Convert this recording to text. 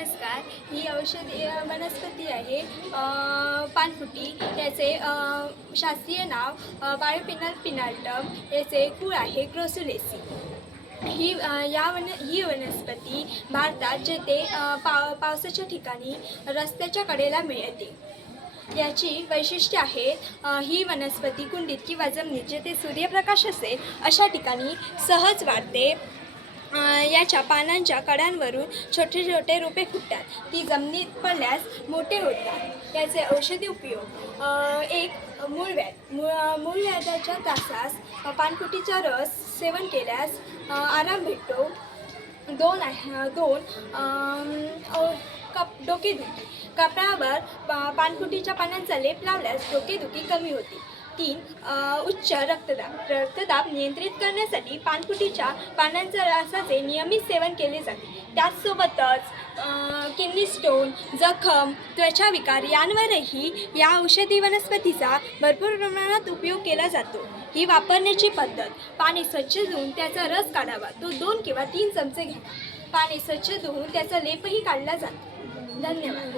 नमस्कार. ही औषधी वनस्पती आहे पानफुटी. याचे शास्त्रीय नाव बायोपिनल पिनाल्टम. याचे कुळ आहे क्रोसुलेसी. ही वनस्पती भारतात जेथे पावसाच्या ठिकाणी रस्त्याच्या कडेला मिळते. याची वैशिष्ट्ये आहेत. ही वनस्पती कुंडीत किंवा जमिनीत जेथे सूर्यप्रकाश असेल अशा ठिकाणी सहज वाढते. याच्या पानांच्या कडांवरून छोटे छोटे रोपे फुटतात. ती जमिनीत पडल्यास मोठे होतात. याचे औषधी उपयोग एक मूळव्याधाच्या त्रासास पानफुटीचा रस सेवन केल्यास आराम भेटतो. दोन डोकेदुखी. कपाळावर पानफुटीच्या पानांचा लेप लावल्यास डोकेदुखी कमी होते. 3 उच्च रक्तदाब नियंत्रित करण्यासाठी पानफुटीच्या पानांच्या रसाचे नियमित सेवन केले जाते. त्याचसोबतच किडनी स्टोन, जखम, त्वचाविकार यांवरही या औषधी वनस्पतीचा भरपूर प्रमाणात उपयोग केला जातो. ही वापरण्याची पद्धत: पाणी स्वच्छ धुवून त्याचा रस काढावा. तो 2 किंवा 3 चमचे घ्यावा. पाणी स्वच्छ धुवून त्याचा लेपही काढला जातो. धन्यवाद.